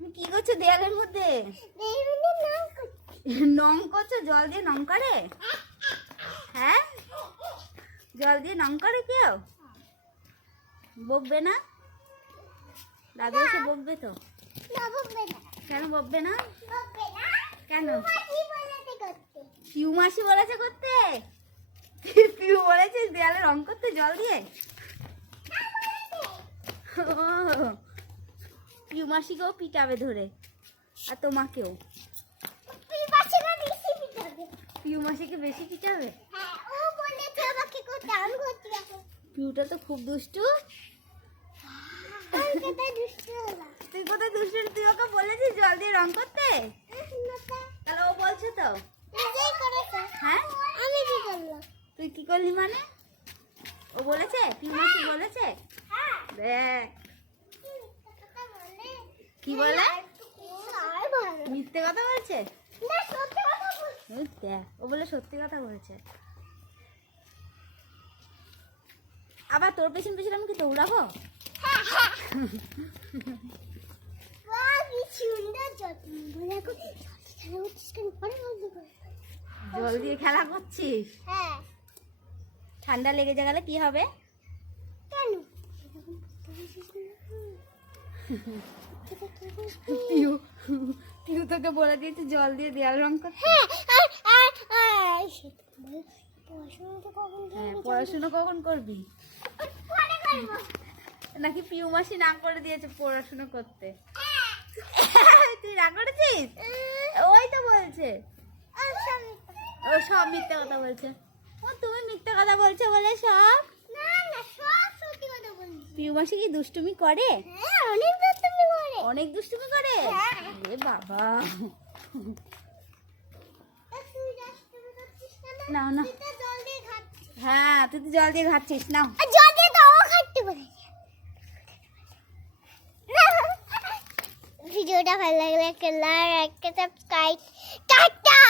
তুমি কি করছো দেয়ালের মধ্যে? নং করছো? জল দিয়ে নং করে? হ্যাঁ, জল দিয়ে নং করে কেউ? বকবে না? দাদু এসে বকবে তো? কেন বকবে না? কেন? পিউ মাসি বলেছে করতে? পিউ বলেছে দেয়ালে রং করতে জল দিয়ে? পিউ মাসিকেও পিটাবে ধরে, আর তোমাকেও। পিউ মাসিকে বেশি পিটাবে? পিউটা তো খুব দুষ্টু। তুই কোথায় দুষ্টু? তুই ওকে বলেছিস জল দিয়ে রং করতে? তাহলে ও বলছে তো। হ্যাঁ, তুই কি করলি মানে? ও বলেছে? পিউ মাসি বলেছে? দেখ কি বলে, মিথ্যে কথা বলছে। দেখ, ও বলে সত্যি কথা বলছে। আবার তোর পেছন পেছন আমি কি দৌড়াবো? জল দিয়ে খেলা করছিস? ঠান্ডা লেগে গেলে কি হবে? পিউ পিউ তোকে বলে দিয়েছে জল দিয়ে দেয়াল রং করতে। পড়াশোনা কখন করবি? নাকি পিউ মাসি না করে দিয়েছে পড়াশোনা করতে? তুই রাগ করেছিস? ওই তো বলছে ও সব মিথ্যে কথা বলছে। ও তুমি মিথ্যে কথা বলছো বলে সব? পিউ মাসি কি দুষ্টুমি করে? অনেক দুষ্টুমি করে। এ বাবা, না না, হ্যাঁ তুই তো জল দিয়ে ঘাটছিস। নাও ভিডিওটা ভালো লাগলে একটা লাইক, একটা সাবস্ক্রাইব, টাটা।